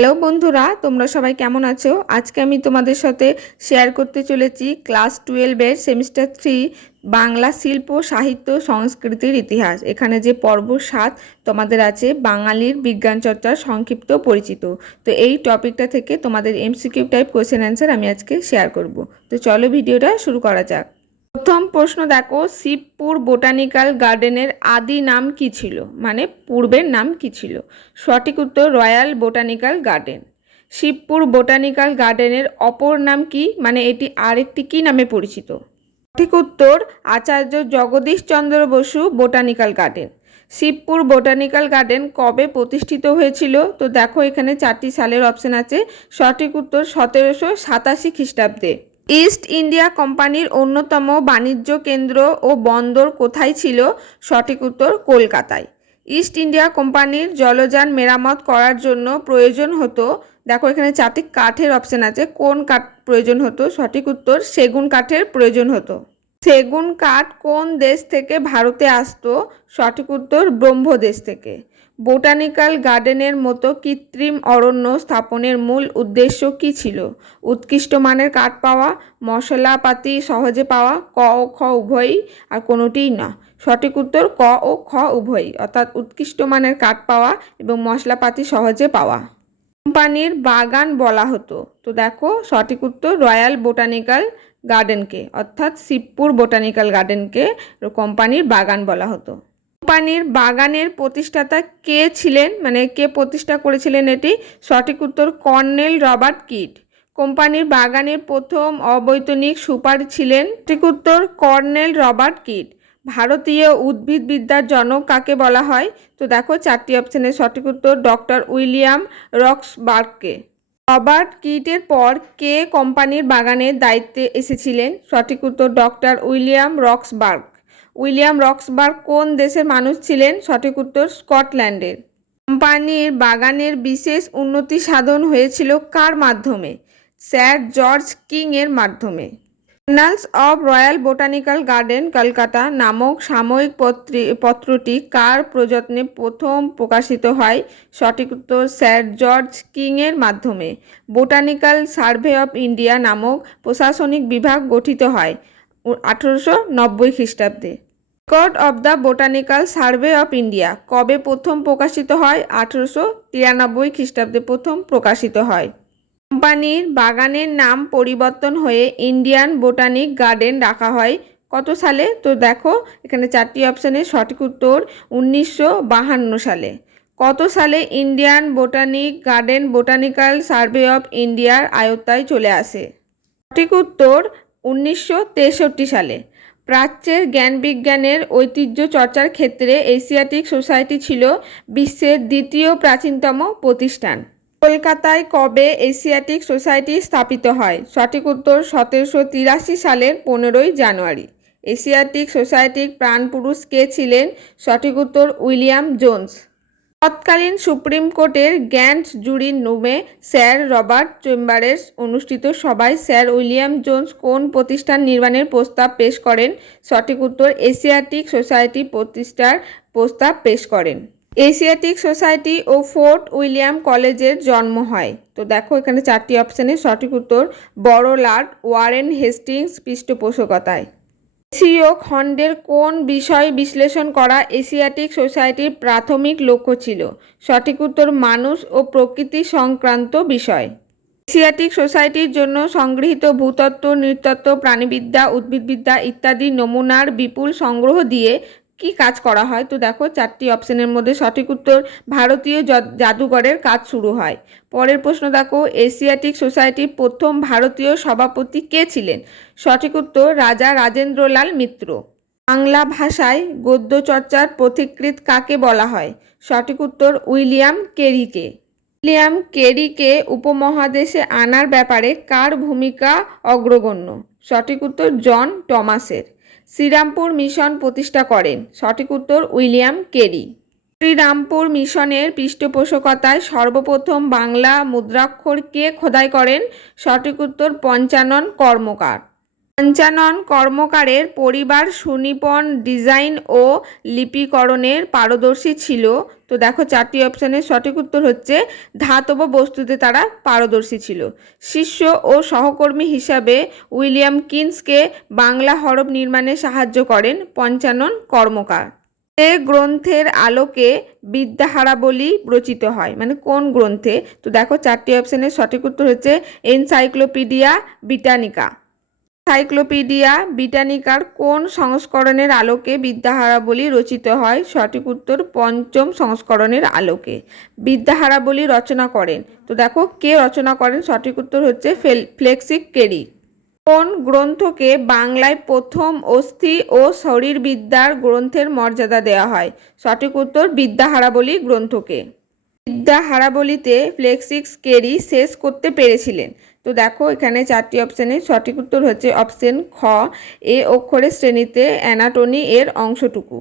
Hello বন্ধুরা, তোমরা সবাই কেমন আছো? আজকে আমি তোমাদের সাথে শেয়ার করতে চলেছি ক্লাস 12-এর সেমিস্টার 3 বাংলা শিল্প সাহিত্য সংস্কৃতির ইতিহাস। এখানে যে পর্ব 7 তোমাদের আছে বাঙালির বিজ্ঞান চর্চার সংক্ষিপ্ত পরিচিত। তো এই টপিকটা থেকে তোমাদের এমসিকিউ টাইপ কোয়েশ্চেন অ্যান্সার আমি আজকে শেয়ার করব। তো চলো ভিডিওটা শুরু করা যাক। প্রথম প্রশ্ন দেখো, শিবপুর বোটানিক্যাল গার্ডেনের আদি নাম কি ছিল, মানে পূর্বের নাম কি ছিল? সঠিক উত্তর royal botanical garden. Shibpur botanical গার্ডেনের অপর নাম কি, মানে এটি আরেকটি কি নামে পরিচিত? সঠিক উত্তর Acharya Jagadish Chandra Bose botanical garden. Shibpur botanical garden কবে প্রতিষ্ঠিত হয়েছিল? তো দেখো এখানে 4টি সালের অপশন আছে। সঠিক উত্তর 1787 খ্রিস্টাব্দে। ইস্ট ইন্ডিয়া কোম্পানির অন্যতম বাণিজ্য কেন্দ্র ও বন্দর কোথায় ছিল? সঠিক উত্তর কলকাতায়। ইস্ট ইন্ডিয়া কোম্পানির জলযান মেরামত করার জন্য প্রয়োজন হতো, দেখো এখানে 4টি কাঠের অপশন আছে, কোন কাঠ প্রয়োজন হতো? সঠিক উত্তর সেগুন কাঠের প্রয়োজন হতো। সেগুন কাঠ কোন দেশ থেকে ভারতে আসতো? সঠিক উত্তর ব্রহ্মদেশ থেকে। বোটানিক্যাল গার্ডেনের মতো কৃত্রিম অরণ্য স্থাপনের মূল উদ্দেশ্য কী ছিল? উৎকৃষ্ট মানের কাঠ পাওয়া, মশলাপাতি সহজে পাওয়া, ক ও খ উভয়ই, আর কোনোটিই না। সঠিক উত্তর ক ও খ উভয়ই, অর্থাৎ উৎকৃষ্ট মানের কাঠ পাওয়া এবং মশলাপাতি সহজে পাওয়া। কোম্পানির বাগান বলা হতো, তো দেখো সঠিক উত্তর রয়্যাল বোটানিক্যাল গার্ডেনকে, অর্থাৎ শিবপুর বোটানিক্যাল গার্ডেনকে কোম্পানির বাগান বলা হতো। কোম্পানির বাগানের প্রতিষ্ঠাতা কে ছিলেন, মানে কে প্রতিষ্ঠা করেছিলেন এটি? সঠিক উত্তর কর্নেল রবার্ট কিড। কোম্পানির বাগানের প্রথম অবৈতনিক সুপার ছিলেন, সঠিক উত্তর কর্নেল রবার্ট কিড। ভারতীয় উদ্ভিদবিদ্যার জনক কাকে বলা হয়? তো দেখো 4টি অপশনের সঠিক উত্তর ডক্টর উইলিয়াম রক্সবার্গকে। রবার্ট কিডের পর কে কোম্পানির বাগানের দায়িত্বে এসেছিলেন? সঠিক উত্তর ডক্টর উইলিয়াম রক্সবার্গ। উইলিয়াম রক্সবার্গ কোন দেশের মানুষ ছিলেন? সঠিক উত্তর স্কটল্যান্ডের। কোম্পানির বাগানের বিশেষ উন্নতি সাধন হয়েছিল কার মাধ্যমে? স্যার জর্জ কিং এর মাধ্যমে। Annals of royal botanical garden Kolkata নামক সাময়িক পত্রটি কার প্রযত্নে প্রথম প্রকাশিত হয়? সঠিক উত্তর স্যার জর্জ কিং এর মাধ্যমে। বোটানিক্যাল সার্ভে অফ ইন্ডিয়া নামক প্রশাসনিক বিভাগ গঠিত হয় 1890 খ্রিস্টাব্দে। Record of the botanical survey of India কবে প্রথম প্রকাশিত হয়? 1893 খ্রিস্টাব্দে প্রথম প্রকাশিত হয়। কোম্পানির বাগানের নাম পরিবর্তন হয়ে ইন্ডিয়ান বোটানিক গার্ডেন রাখা হয় কত সালে? তো দেখো এখানে 4টি অপশানে সঠিক উত্তর 1952 সালে। কত সালে Indian botanic garden botanical survey of ইন্ডিয়ার আয়ত্তায় চলে আসে? সঠিক উত্তর 1963 সালে। প্রাচ্যের জ্ঞান বিজ্ঞানের ঐতিহ্য চর্চার ক্ষেত্রে এশিয়াটিক সোসাইটি ছিল বিশ্বের দ্বিতীয় প্রাচীনতম প্রতিষ্ঠান। কলকাতায় কবে এশিয়াটিক সোসাইটি স্থাপিত হয়? সঠিক উত্তর 1783 সালের 15ই জানুয়ারি। এশিয়াটিক সোসাইটির প্রাণপুরুষ কে ছিলেন? সঠিক উত্তর উইলিয়াম জোন্স। তৎকালীন সুপ্রিম কোর্টের গ্র্যান্ড জুরির রুমে স্যার রবার্ট চেম্বারেস অনুষ্ঠিত সভায় স্যার উইলিয়াম জোন্স কোন প্রতিষ্ঠান নির্মাণের প্রস্তাব পেশ করেন? সঠিক উত্তর এশিয়াটিক সোসাইটি প্রতিষ্ঠার প্রস্তাব পেশ করেন। এশিয়াটিক সোসাইটি ও ফোর্ট উইলিয়াম কলেজের জন্ম হয়, তো দেখো এখানে 4টি অপশানে সঠিক উত্তর বড় লর্ড ওয়ারেন হেস্টিংস পৃষ্ঠপোষকতায়। এশীয় খণ্ডের কোন বিষয় বিশ্লেষণ করা এশিয়াটিক সোসাইটির প্রাথমিক লক্ষ্য ছিল? সঠিক উত্তর মানুষ ও প্রকৃতি সংক্রান্ত বিষয়। এশিয়াটিক সোসাইটির জন্য সংগৃহীত ভূতত্ত্ব, নৃতত্ত্ব, প্রাণীবিদ্যা, উদ্ভিদবিদ্যা ইত্যাদি নমুনার বিপুল সংগ্রহ দিয়ে কি কাজ করা হয়? তো দেখো 4টি অপশনের মধ্যে সঠিক উত্তর ভারতীয় জাদুঘরের কাজ শুরু হয়। পরের প্রশ্ন দেখো, এশিয়াটিক সোসাইটির প্রথম ভারতীয় সভাপতি কে ছিলেন? সঠিক উত্তর রাজা রাজেন্দ্রলাল মিত্র। বাংলা ভাষায় গদ্য চর্চার পথিকৃৎ কাকে বলা হয়? সঠিক উত্তর উইলিয়াম কেরিকে। উইলিয়াম কেরিকে উপমহাদেশে আনার ব্যাপারে কার ভূমিকা অগ্রগণ্য? সঠিক উত্তর জন টমাসের। শ্রীরামপুর মিশন প্রতিষ্ঠা করেন? সঠিক উত্তর উইলিয়াম কেরি। শ্রীরামপুর মিশনের পৃষ্ঠপোষকতায় সর্বপ্রথম বাংলা মুদ্রাক্ষর কে খোদাই করেন? সঠিক উত্তর পঞ্চানন কর্মকার। পঞ্চানন কর্মকারের পরিবার সুনিপুণ ডিজাইন ও লিপিকরণের পারদর্শী ছিল। তো দেখো চারটি অপশানের সঠিক উত্তর হচ্ছে ধাতব বস্তুতে তারা পারদর্শী ছিল। শিষ্য ও সহকর্মী হিসাবে উইলিয়াম কিন্সকে বাংলা হরফ নির্মাণে সাহায্য করেন পঞ্চানন কর্মকার। এ গ্রন্থের আলোকে বিদ্যাহারাবলী রচিত হয়, মানে কোন গ্রন্থে? তো দেখো চারটি অপশানের সঠিক উত্তর হচ্ছে এনসাইক্লোপিডিয়া ব্রিটানিকা। এনসাইক্লোপিডিয়া ব্রিটানিকার কোন সংস্করণের আলোকে বিদ্যাহারাবলী রচিত হয়? সঠিক উত্তর পঞ্চম সংস্করণের আলোকে। বিদ্যাহারাবলী রচনা করেন, তো দেখো কে রচনা করেন? সঠিক উত্তর হচ্ছে ফ্লেক্সিস কেরি। কোন গ্রন্থকে বাংলায় প্রথম অস্থি ও শরীরবিদ্যার গ্রন্থের মর্যাদা দেওয়া হয়? সঠিক উত্তর বিদ্যাহারাবলী গ্রন্থকে। বিদ্যাহারাবলীতে ফ্লেক্সিস কেরি শেষ করতে পেরেছিলেন। তো দেখো এখানে চারটি অপশানের সঠিক উত্তর হচ্ছে অপশন খ, এ অক্ষরের শ্রেণীতে অ্যানাটমি এর অংশটুকু।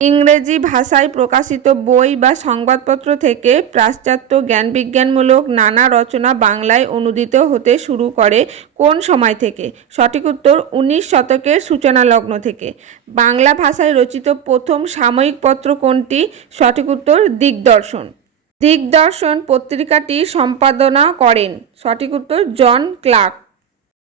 ইংরেজি ভাষায় প্রকাশিত বই বা সংবাদপত্র থেকে পাশ্চাত্য জ্ঞানবিজ্ঞানমূলক নানা রচনা বাংলায় অনুদিত হতে শুরু করে কোন সময় থেকে? সঠিক উত্তর 19 শতকের সূচনা লগ্ন থেকে। বাংলা ভাষায় রচিত প্রথম সাময়িক পত্র কোনটি? সঠিক উত্তর দিগদর্শন। দিগদর্শন পত্রিকাটি সম্পাদনা করেন। সঠিক উত্তর জন ক্লার্ক।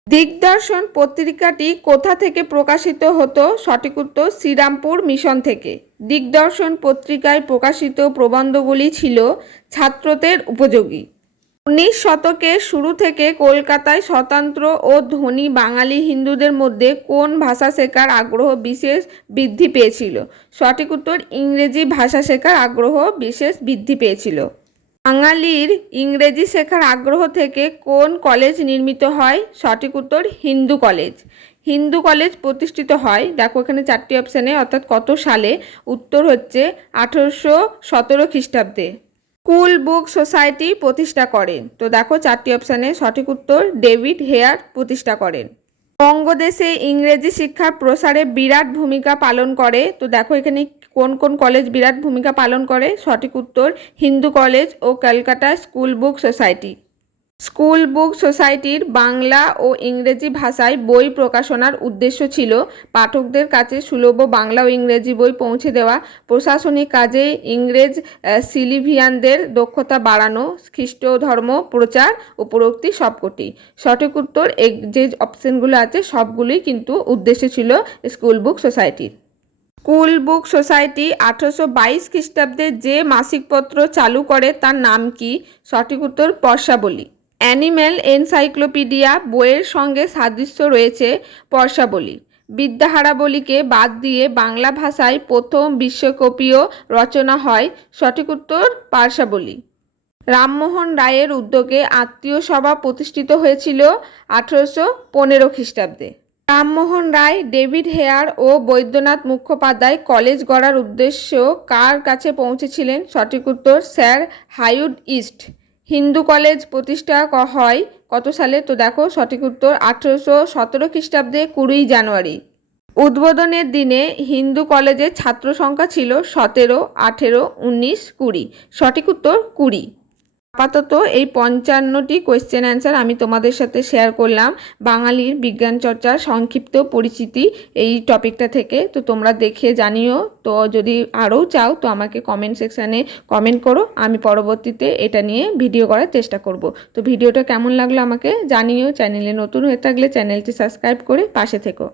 দিগদর্শন পত্রিকাটি কোথা থেকে প্রকাশিত হতো? সঠিক উত্তর শ্রীরামপুর মিশন থেকে। দিগদর্শন পত্রিকায় প্রকাশিত প্রবন্ধগুলি ছিল ছাত্রদের উপযোগী। 19 শতকের শুরু থেকে কলকাতায় স্বতন্ত্র ও ধনী বাঙালি হিন্দুদের মধ্যে কোন ভাষা শেখার আগ্রহ বিশেষ বৃদ্ধি পেয়েছিল? সঠিক উত্তর ইংরেজি ভাষা শেখার আগ্রহ বিশেষ বৃদ্ধি পেয়েছিল। বাঙালির ইংরেজি শেখার আগ্রহ থেকে কোন কলেজ নির্মিত হয়? সঠিক উত্তর হিন্দু কলেজ। হিন্দু কলেজ প্রতিষ্ঠিত হয়, দেখো এখানে চারটি অপশানে, অর্থাৎ কত সালে? উত্তর হচ্ছে 1817 খ্রিস্টাব্দে। স্কুল বুক সোসাইটি প্রতিষ্ঠা করেন। তো দেখো চারটি অপশানে সঠিক উত্তর ডেভিড হেয়ার প্রতিষ্ঠা করেন। বঙ্গদেশে ইংরেজি শিক্ষার প্রসারে বিরাট ভূমিকা পালন করে। তো দেখো এখানে কোন কোন কলেজ বিরাট ভূমিকা পালন করে? সঠিক উত্তর হিন্দু কলেজ ও Calcutta school book society. School book সোসাইটির বাংলা ও ইংরেজি ভাষায় বই প্রকাশনার উদ্দেশ্য ছিল পাঠকদের কাছে সুলভ বাংলা ও ইংরেজি বই পৌঁছে দেওয়া, প্রশাসনিক কাজে ইংরেজ সিভিলিয়ানদের দক্ষতা বাড়ানো, খ্রিস্ট ধর্ম প্রচার, উপরোক্তি সবকটি। সঠিক উত্তর যে অপশনগুলো আছে সবগুলোই কিন্তু উদ্দেশ্য ছিল স্কুল বুক সোসাইটির। স্কুল বুক সোসাইটি 1822 খ্রিস্টাব্দে যে মাসিকপত্র চালু করে তার নাম কি? সঠিক উত্তর পর্সাবলী। অ্যানিম্যাল এনসাইক্লোপিডিয়া বইয়ের সঙ্গে সাদৃশ্য রয়েছে পর্সাবলী। বিদ্যাহারাবলীকে বাদ দিয়ে বাংলা ভাষায় প্রথম বিশ্বকোপীয় রচনা হয়। সঠিক উত্তর পার্সাবলী। রামমোহন রায়ের উদ্যোগে আত্মীয় সভা প্রতিষ্ঠিত হয়েছিল 1815 খ্রিস্টাব্দে। রামমোহন রায়, ডেভিড হেয়ার ও বৈদ্যনাথ মুখোপাধ্যায় কলেজ গড়ার উদ্দেশ্য কার কাছে পৌঁছেছিলেন? সঠিক উত্তর স্যার হাইউড ইস্ট। হিন্দু কলেজ প্রতিষ্ঠা হয় কত সালে? তো দেখো সঠিক উত্তর 1817 খ্রিস্টাব্দে 20 জানুয়ারি। উদ্বোধনের দিনে হিন্দু কলেজের ছাত্র সংখ্যা ছিল 17, 18, 19, 20। সঠিক উত্তর 20। আপাতত এই 55টি কোয়েশ্চেন অ্যান্সার আমি তোমাদের সাথে শেয়ার করলাম বাঙালির বিজ্ঞান চর্চার সংক্ষিপ্ত পরিচিতি এই টপিকটা থেকে। তো তোমরা দেখে জানিও। তো যদি আরও চাও তো আমাকে কমেন্ট সেকশানে কমেন্ট করো, আমি পরবর্তীতে এটা নিয়ে ভিডিও করার চেষ্টা করব। তো ভিডিওটা কেমন লাগলো আমাকে জানিও। চ্যানেলে নতুন হয়ে থাকলে চ্যানেলটি সাবস্ক্রাইব করে পাশে থেকো।